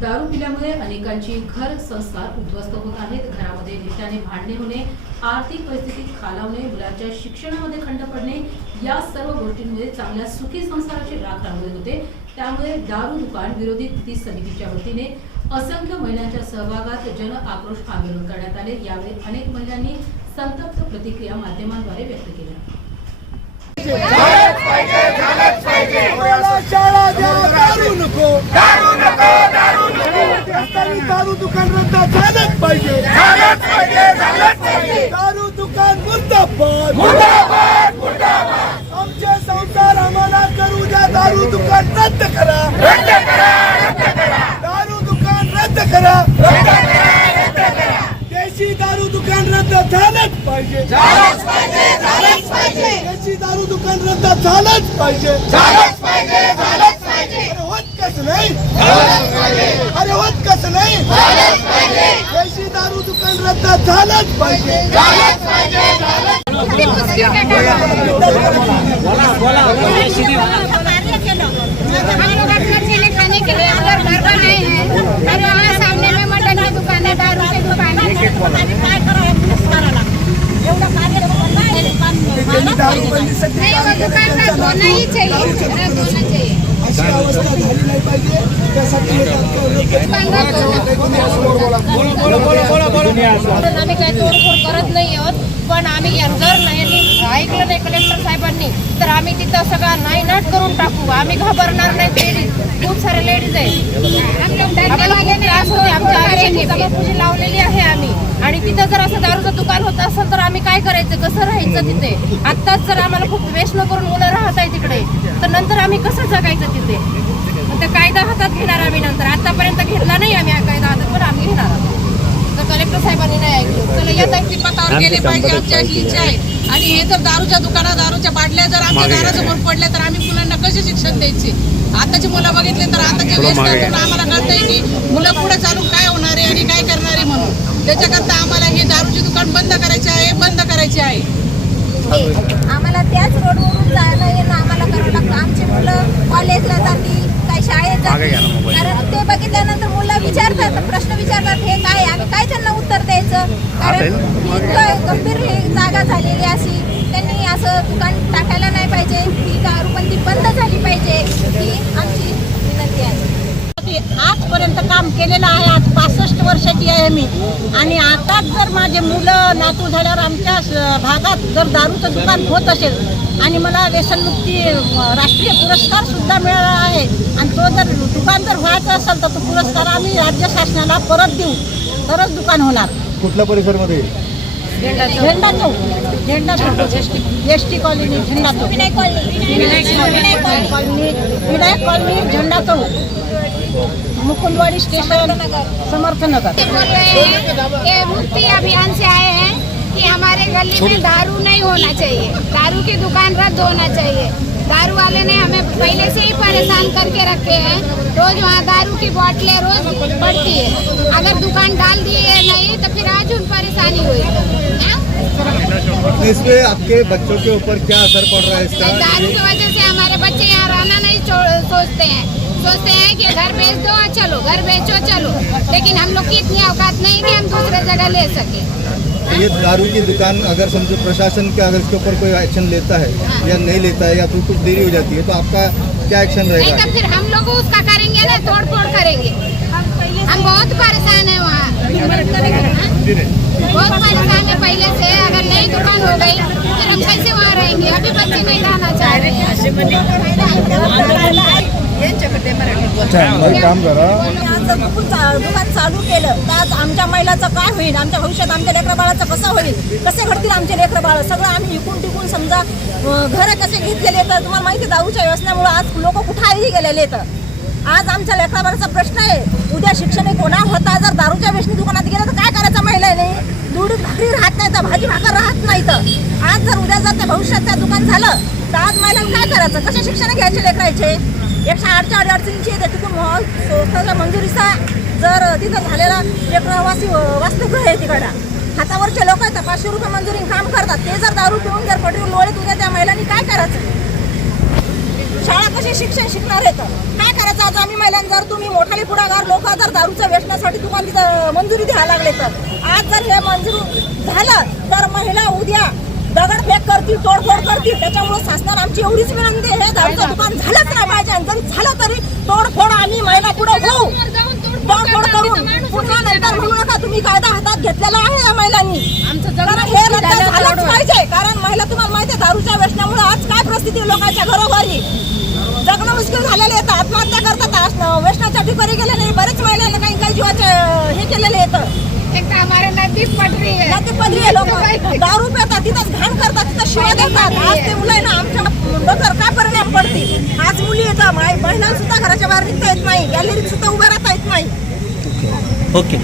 दारू पिल्यामुळे अनेकांची घर संसार उद्ध्वस्त होत आहेत। घरामध्ये नित्याने भांडणे होणे, आर्थिक परिस्थिती खालावणे, मुलांच्या शिक्षणामध्ये खंड पडणे या सर्व गोष्टींमुळे चांगल्या सुखी संसाराची राख रांगोळी होते। त्यामुळे दारू दुकान विरोधी कृती समितीच्या वतीने असंख्य महिलांच्या सहभागात जन आक्रोश आंदोलन करण्यात आले। यावेळी अनेक महिलांनी संतप्त प्रतिक्रिया माध्यमांद्वारे व्यक्त केल्या। दारू दुकान रद्द झालंच पाहिजे, दारू दुकान मुर्दाबाद, आमचे संसार आम्हाला करू द्या, दारू दुकान रद्द करा, दारू दुकान रद्द करा, देशी दारू दुकान रद्द झालंच पाहिजे, देशी दारू दुकान रद्द झालंच पाहिजे, अरे होत कसं नाही, अरे होत कसं नाही, देशी दारू दुकान रद्द झालंच पाहिजे। खाने के लिए अगर घर पर आए हैं और वहाँ सामने में मटन की दुकान है, दारू की दुकान है, नहीं वो दुकान का होना ही चाहिए, अशी अवस्था झाली नाही पाहिजे, त्यासाठी आम्ही काही तोडफोड करत नाही आहोत, पण आम्ही जर ऐकलं नाही कलेक्टर साहेबांनी तर आम्ही तिथं सगळं नाट करून टाकू। आम्ही घाबरणार नाही, लेडीज खूप सारे लेडीज आहेत, आमच्या आयुष्याची जबाबदारी लावलेली आहे आम्ही। आणि तिथं जर असं दारूचं दुकान होत असेल तर आम्ही काय करायचं, कसं राहायचं तिथे? आत्ताच जर आम्हाला खूप व्यसन करून मुलं राहत आहे तिकडे, तर नंतर आम्ही कसं जगायचं तिथे? तर कायदा हातात घेणार आम्ही नंतर। आतापर्यंत घेतला नाही आम्ही कायदा हातात, पण आम्ही घेणार आहोत। तर कलेक्टर साहेबांनी नाही ऐकलं, चला या तारखेची पतावर गेले पाहिजे, आमची अशी इच्छा आहे। आणि हे जर दारूच्या दुकानात दारूच्या बाटल्या जर आमच्या दारासमोर पडल्या तर आम्ही मुलांना कसे शिक्षण द्यायचे? आताची मुलं बघितले तर आताच्या व्यसनातून आम्हाला कळतंय की मुलं पुढे चालून काय होणार आहे आणि काय करणार आहे म्हणून। त्याच्याकरता आम्हाला हे दारूची दुकान बंद करायचे आहे, आम्हाला त्याच रोडवरून जायला येणं आम्हाला करावं लागतं। आमची मुलं कॉलेजला जातील, काही शाळेत जातील, कारण ते बघितल्यानंतर मुलं विचारतात, प्रश्न विचारतात, हे काय, आम्ही काय त्यांना उत्तर द्यायचं? कारण इतकं गंभीर ही जागा झालेली अशी, त्यांनी असं दुकान टाकायला नाही पाहिजे, ही दारूबंदी बंद झाली पाहिजे, ही आमची विनंती आहे। आजपर्यंत काम केलेलं आहे, आज 65 वर्षाची आहे मी, आणि आताच जर माझे मुलं नातू झाल्यावर आमच्या भागात जर दारूचं दुकान होत असेल आणि मला व्यसनमुक्ती राष्ट्रीय पुरस्कार सुद्धा मिळाला आहे, आणि तो जर दुकान जर व्हायचं असेल तर तो पुरस्कार आम्ही राज्य शासनाला परत देऊ, तरच दुकान होणार। कुठल्या परिसरमध्ये? झेंडा चौक, एसटी कॉलनी, झेंडा चौक, विनायक कॉलनी, झेंडा चौक, मुकुंदवाड़ी स्टेशन, समर्थनगर। बोल रहे हैं ये मुक्ति अभियान से आए हैं कि हमारे गली में दारू नहीं होना चाहिए, दारू की दुकान रद्द होना चाहिए। दारू वाले ने हमें पहले से ही परेशान करके रखे हैं, रोज वहाँ दारू की बोतलें रोज पड़ती है, अगर दुकान डाल दिए नहीं तो फिर आज उन परेशानी हुई। इसमें आपके बच्चों के ऊपर क्या असर पड़ रहा है इसका? दारू की वजह से हमारे बच्चे यहाँ रहना नहीं सोचते हैं कि घर बेच दो, चलो घर बेचो चलो, लेकिन हम लोग की इतनी औकात नहीं कि हम दूसरे जगह ले सके। ये दारू की दुकान अगर समझो प्रशासन का अगर इसके ऊपर कोई एक्शन लेता है या नहीं लेता है या फिर कुछ देरी हो जाती है तो आपका क्या एक्शन रहेगा? नहीं तो फिर हम लोग उसका करेंगे ना, तोड़ फोड़ करेंगे। हम बहुत परेशान है वहाँ, बहुत परेशान है पहले से। अगर नई दुकान हो गई फिर हम कैसे वहाँ रहेंगे? अभी बच्चे नहीं रहना चाह रहे हैं। काम करा, दुकान चालू केलं तर आज आमच्या महिलाचं काय होईल? आमच्या भविष्यात आमच्या लेकरं बाळाचं कसं होईल? कसे घडतील आमचे लेकरं बाळ? सगळं आम्ही इकून टिकून समजा घरं कसे घेतलेले तर तुम्हाला माहिती, दारूच्या व्यसनामुळे आज लोक कुठाही गेलेले तर आज आमच्या लेकराबाळाचा प्रश्न आहे, उद्या शिक्षण कोणा होता जर दारूच्या व्यसनी दुकानात गेलं तर काय करायचं? महिलाने दूध भाकरी राहत नाही तर भाजी भाकर राहत नाही तर आज जर उद्या जर त्या भविष्यात त्या दुकान झालं तर आज महिलांनी काय करायचं? कसे शिक्षण घ्यायचे लेकरायचे? 108च्या अडचणीची तिथून मंजुरीचा जर तिथं झालेला एक वास्तुगृह आहे तिकडं, हातावरचे लोक आहेत 500 रुपये मंजुरी काम करतात, ते जर दारू पिऊन जर पटवून लोळीत उद्या त्या महिलांनी काय करायचं? शाळा कशी शिक्षण शिकणार आहेत? काय करायचं? आज आम्ही महिलांना जर तुम्ही मोठाले पुढाकार लोक जर मंजुरी द्यायला लागले तर आज जर हे मंजूर झालं तर महिला उद्या दगडफेक करतील, तोडफोड करतील. त्याच्यामुळे शासनाला आमची एवढीच विनंती आहे, हे दारूचं दुकान झालंच नाही पाहिजे. आणि जरी झालं तरी तोडफोड आम्ही महिला पुढे होऊ, तोडफोड करून पुन्हा नंतर म्हणू नका तुम्ही कायदा हातात घेतलेला आहे या महिलांनी. कारण हे रद्द झालंच पाहिजे. कारण महिला तुम्हाला माहिती आहे दारूच्या व्यसनामुळे आज काय परिस्थिती आहे लोकांच्या घरोघरी. जगणं मुश्किल झालेले येतं, आत्महत्या करतात, व्यसनाच्या ठिकाणी गेले नाही. बरेच महिलांना काही काही जीवाचे हे केलेले येतं. नदी पडली आहे, लोक दारू पितात, तिथंच घाण करतात, तिथं शिवाय देतात. आज ते मुलं ना आमच्या डोक्यावर काय परिणाम पडतील. आज मुली येतात, महिला सुद्धा घराच्या बाहेर निघता येत नाही, गॅलरीत सुद्धा उभ्या राहता येत नाही. ओके.